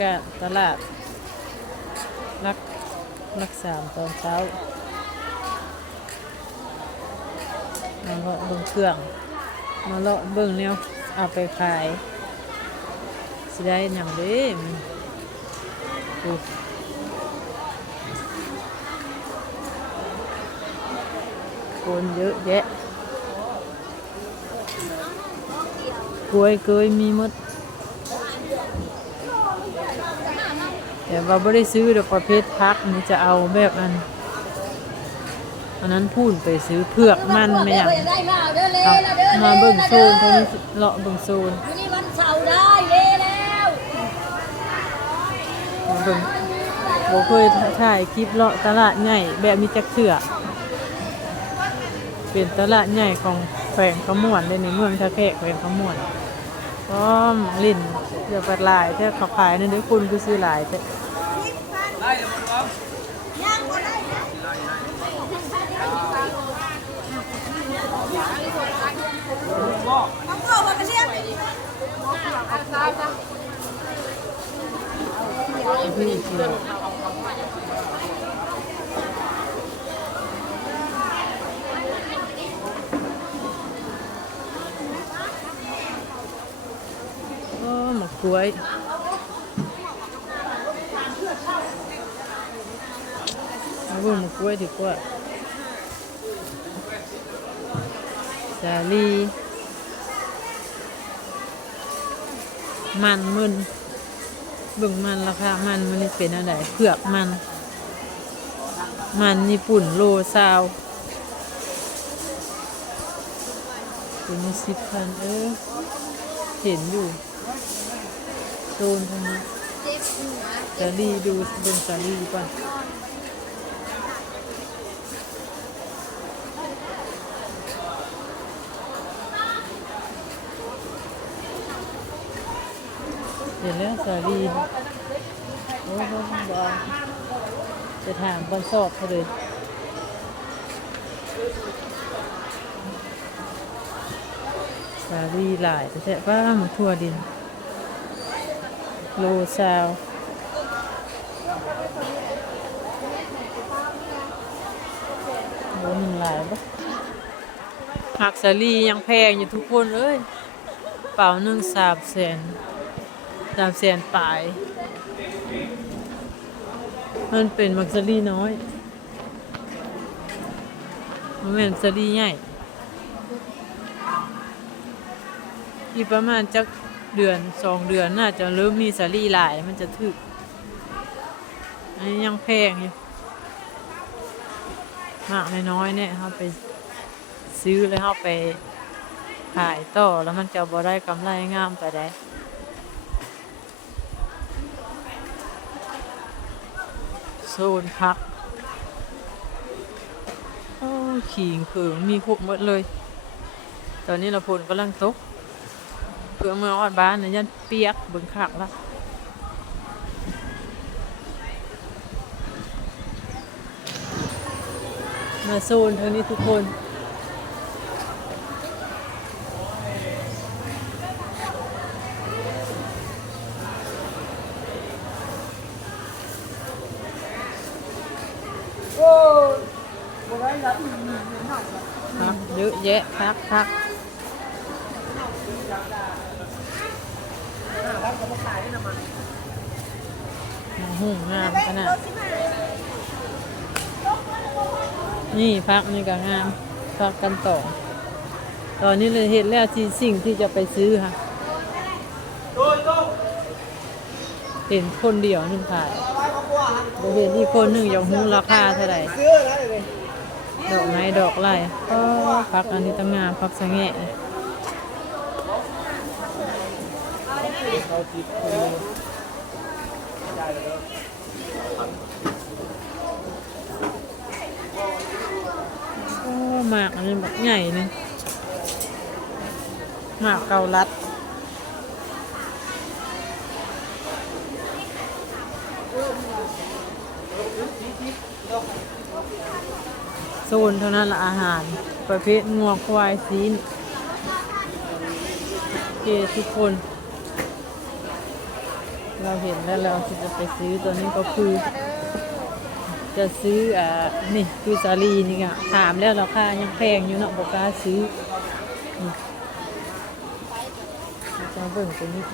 กาศตลาดรักรักสามตอนเช้ามาเลาะเบิ่งเครื่อง มาเลาะเบิ่งเนี่ยเอาไปขายสิได้หยังเด้มันโอ้คนเยอะแยะกล้วยเกยมีมด แต่ว่าไม่ได้ซื้อดอกประเภทพักนี่จะเอาแบบอันอันนั้นพูนไปซื้อเผือกมันไม่อย่างมาเบิ่งโซนเท่าเลาะเบิ่งโซนวันนี้วันเสาร์ได้เล่แล้วมเบิ่งบ่เคยถ่ายคลิปเลาะตลาดใหญ่แบบมีจักเถื่อเป็นตลาดใหญ่ของแขวงขมวนเลยในเมืองท่าแขกแขวงขมวนก็ลิ้นเดี๋ยวปัดหลายแต่เขาขายนั่นด้อคุณคือซื้อหลายแต่ ต้องเข้ามาเชียง พี่กินโอ้หมกกล้วยเอาบิ่งหมกกล้วยดีกว่าสาลีมันมึนเบิ่งมันราคามันมันนี่เป็นอะไรเผือกมัน มันญี่ปุ่นโลซาวตัวนี้สิบพันเออเห็นอยู่โซนตรงนี้สาลีดูเบิ่งสารีก่อน เห็นแล้วสาลีโอ้โหบอลจะถามบอลสอบเขาเลยสาลีหลายแต่แท้ป้ามันทั่วดิน โลซาวโลมันหลายปะหักสาลียังแพงอยู่ทุกคนเอ้ยเป่าหนึ่งสามแสน สามแสนปลาย มันเป็นมักสาลีน้อย มันเป็นสาลีใหญ่ อีกประมาณจักเดือนสองเดือนน่าจะเริ่มมีสาลีหลายมันจะถึก อันนี้ยังแพงอยู่มากน้อยเนี่ยเขาไปซื้อแล้วเขาไปขายต่อแล้วมันจะบ่ได้กำไรงามไปได้ โซนพักโอ้ขิงเขิงมีครบหมดเลย ตอนนี้เราพลกำลังตก เพื่อเมื่อออดบ้านเนี่ยยันเปียกเบิ่งขักละมาโซนเท่านี้ทุกคน บ่ได้รับ เยอะแยะพักพักมาหุ่งงามขนาดนี่พักนี่ก็งามพักกันต่อ ตอนนี้เลยเห็นแล้วที่สิ่งที่จะไปซื้อค่ะเห็นคนเดียวหนึ่งขายบ่เห็นอีกคนหนึ่งอยากรู้ราคาเท่าไหร่ ดอกไม้ดอกไร่ก็พักอันนี้ตั้งงามพักสะแงะโอ้หมากอันนี้แบบใหญ่นึงหมากเกาลัด โซนเท่านั้นละอาหาร ประเภทงัวควายซีนโอเคทุกคน เราเห็นแล้วเราจะไปซื้อตัวนี้ก็คือ จะซื้ออ่านี่คือสาลีนี่อะถามแล้วราคายังแพงอยู่เนาะบอกล้าซื้อจะเบิ่งตัวนี้